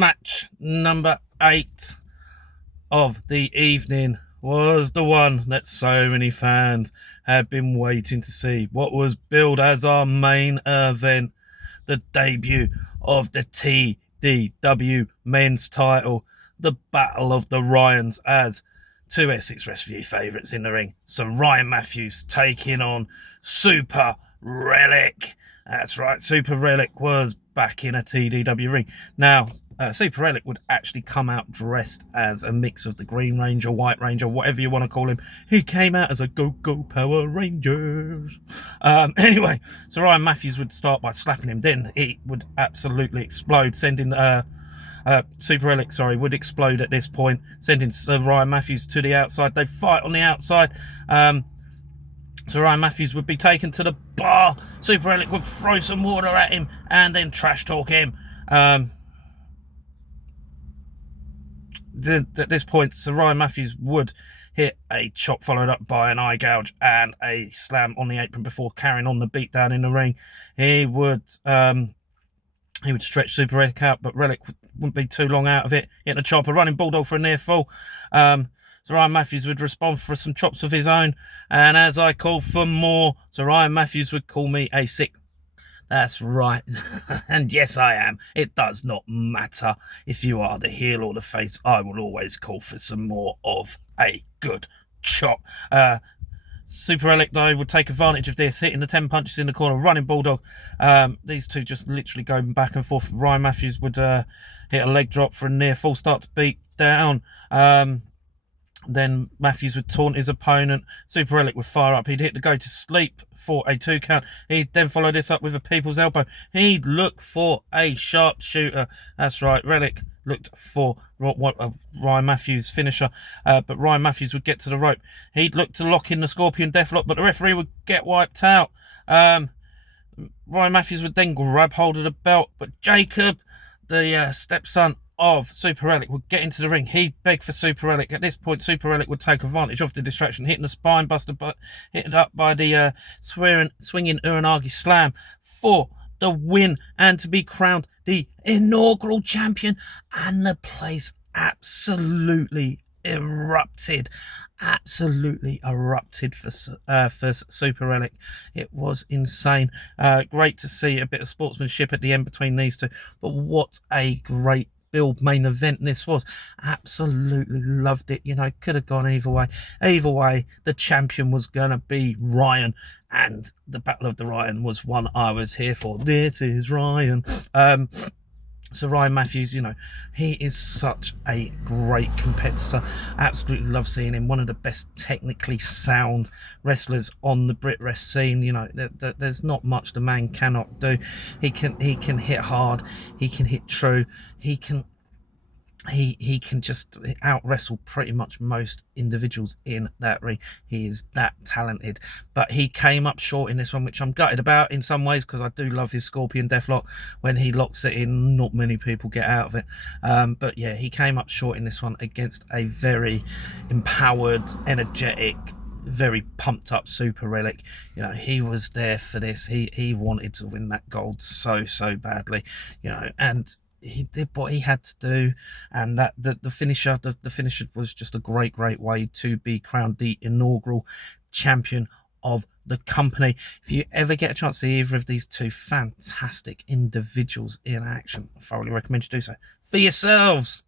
match number 8 of the evening was the one that so many fans had been waiting to see. What was billed as our main event, the debut of the TDW men's title, the Battle of the Ryans, as two Essex Rescue favourites in the ring. So Ryan Matthews taking on Super Relic. That's right, Super Relic was back in a TDW ring. Now, Super Relic would actually come out dressed as a mix of the Green Ranger, White Ranger, whatever you want to call him. He came out as a Go-Go Power Rangers. Anyway, so Ryan Matthews would start by slapping him. Then he would absolutely explode, sending Super Relic, would explode at this point, sending Ryan Matthews to the outside. They fight on the outside. So Ryan Matthews would be taken to the bar. Super Relic would throw some water at him and then trash talk him. At this point, Sir Ryan Matthews would hit a chop followed up by an eye gouge and a slam on the apron before carrying on the beatdown in the ring. He would stretch Super Relic out, but Relic wouldn't be too long out of it. Hitting a chop, a running bulldog for a near fall. So Ryan Matthews would respond for some chops of his own, and as I called for more, so Ryan Matthews would call me a sick. That's right, and yes I am. It does not matter if you are the heel or the face. I will always call for some more of a good chop. Super Relic, though, would take advantage of this, hitting the 10 punches in the corner, running bulldog. These two just literally going back and forth. Ryan Matthews would hit a leg drop for a near full start to beat down. Then Matthews would taunt his opponent. Super Relic would fire up. He'd hit the go to sleep for a 2 count. He'd then follow this up with a people's elbow. He'd look for a sharpshooter. That's right, Relic looked for Ryan Matthews' finisher, but Ryan Matthews would get to the rope. He'd look to lock in the Scorpion Deathlock, but the referee would get wiped out. Ryan Matthews would then grab hold of the belt, but Jacob, the stepson of Super Relic, would get into the ring. He'd beg for Super Relic. At this point, Super Relic would take advantage of the distraction, hitting the spine buster, but hit up by the swinging Uranagi slam for the win and to be crowned the inaugural champion. And the place absolutely erupted for Super Relic. It was insane. Great to see a bit of sportsmanship at the end between these two, but what a great build main event this was. Absolutely loved it. You know, could have gone either way. Either way, the champion was gonna be Ryan, and the Battle of the Ryan was one I was here for. This is Ryan. So Ryan Matthews, you know, he is such a great competitor. Absolutely love seeing him. One of the best technically sound wrestlers on the Brit Rest scene. You know, there's not much the man cannot do. He can hit hard. He can hit true. He can just out wrestle pretty much most individuals in that ring. He is that talented, but he came up short in this one, which I'm gutted about in some ways, because I do love his Scorpion Deathlock. When he locks it in, not many people get out of it. But yeah, he came up short in this one against a very empowered, energetic, very pumped up Super Relic. You know, he was there for this. He wanted to win that gold so badly, you know, and he did what he had to do, and that the finisher was just a great way to be crowned the inaugural champion of the company. If you ever get a chance to see either of these two fantastic individuals in action, I thoroughly recommend you do so for yourselves.